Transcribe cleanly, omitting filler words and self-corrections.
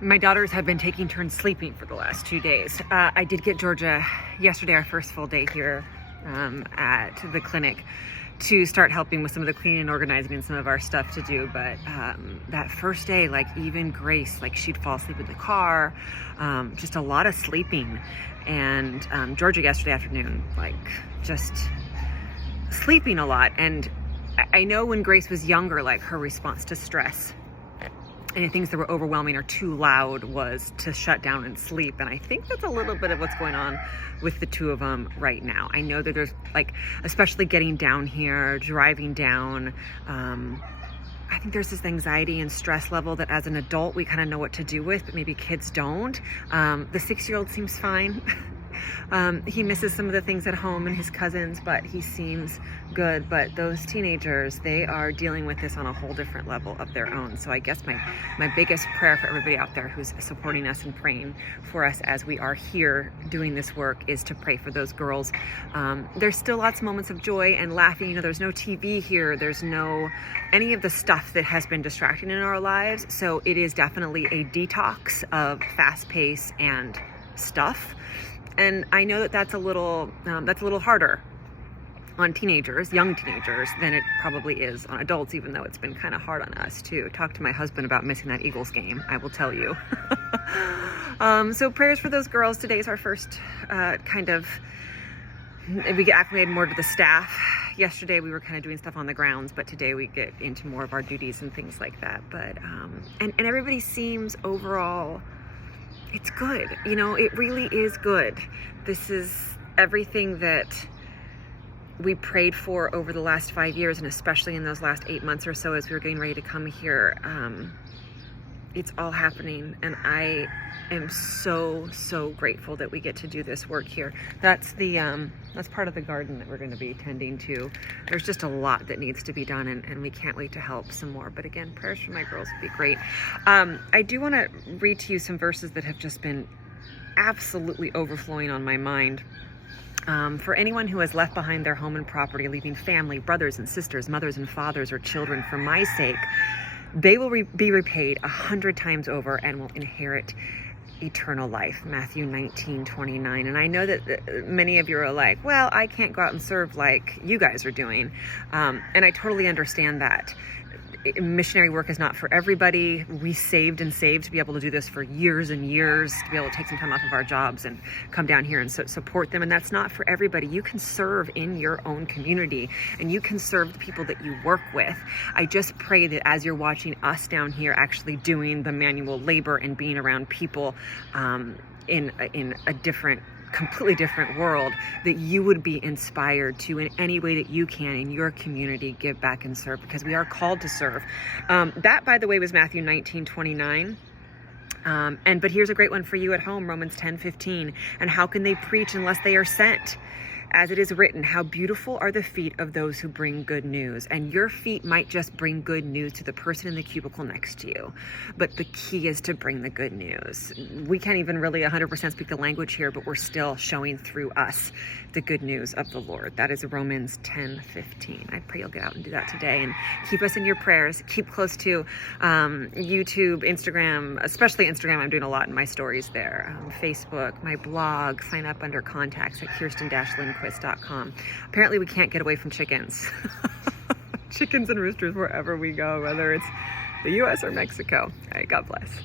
My daughters have been taking turns sleeping for the last 2 days. I did get Georgia yesterday, our first full day here at the clinic, to start helping with some of the cleaning and organizing and some of our stuff to do. But that first day, like even Grace, like she'd fall asleep in the car, just a lot of sleeping. And Georgia yesterday afternoon, like just sleeping a lot. And I know when Grace was younger, like her response to stress and things that were overwhelming or too loud was to shut down and sleep. And I think that's a little bit of what's going on with the two of them right now. I know that there's like, especially getting down here, driving down, I think there's this anxiety and stress level that as an adult, we kind of know what to do with, but maybe kids don't. The 6-year-old seems fine. He misses some of the things at home and his cousins, but he seems good. But those teenagers, they are dealing with this on a whole different level of their own. So I guess my biggest prayer for everybody out there who's supporting us and praying for us as we are here doing this work is to pray for those girls. There's still lots of moments of joy and laughing. You know, there's no TV here. There's no any of the stuff that has been distracting in our lives. So it is definitely a detox of fast pace and stuff. And I know that that's a little harder on teenagers, young teenagers, than it probably is on adults, even though it's been kind of hard on us too. Talk to my husband about missing that Eagles game, I will tell you. So prayers for those girls. Today is our first we get acclimated more to the staff. Yesterday we were kind of doing stuff on the grounds, but today we get into more of our duties and things like that. But and everybody seems overall, it's good. You know, it really is good. This is everything that we prayed for over the last 5 years, and especially in those last 8 months or so as we were getting ready to come here. It's all happening, and I am so grateful that we get to do this work here. That's part of the garden that we're going to be tending to. There's just a lot that needs to be done, and we can't wait to help some more. But again, prayers for my girls would be great. I do want to read to you some verses that have just been absolutely overflowing on my mind. For anyone who has left behind their home and property, leaving family, brothers and sisters, mothers and fathers, or children for my sake, they will be repaid 100 times over and will inherit eternal life. Matthew 19:29. And I know that many of you are like, well, I can't go out and serve like you guys are doing. And I totally understand that. Missionary work is not for everybody. We saved to be able to do this for years and years, to be able to take some time off of our jobs and come down here and support them. And that's not for everybody. You can serve in your own community, and you can serve the people that you work with. I just pray that as you're watching us down here actually doing the manual labor and being around people in a completely different world, that you would be inspired to, in any way that you can in your community, give back and serve, because we are called to serve. That, by the way, was Matthew 19:29. But here's a great one for you at home, Romans 10:15. And how can they preach unless they are sent? As it is written, how beautiful are the feet of those who bring good news. And your feet might just bring good news to the person in the cubicle next to you. But the key is to bring the good news. We can't even really 100% speak the language here, but we're still showing through us the good news of the Lord. That is Romans 10:15. I pray you'll get out and do that today, and keep us in your prayers. Keep close to YouTube, Instagram, especially Instagram. I'm doing a lot in my stories there. Facebook, my blog. Sign up under contacts at Kirsten-Lindquist.com. Apparently we can't get away from chickens. Chickens and roosters wherever we go, whether it's the US or Mexico. All right, God bless.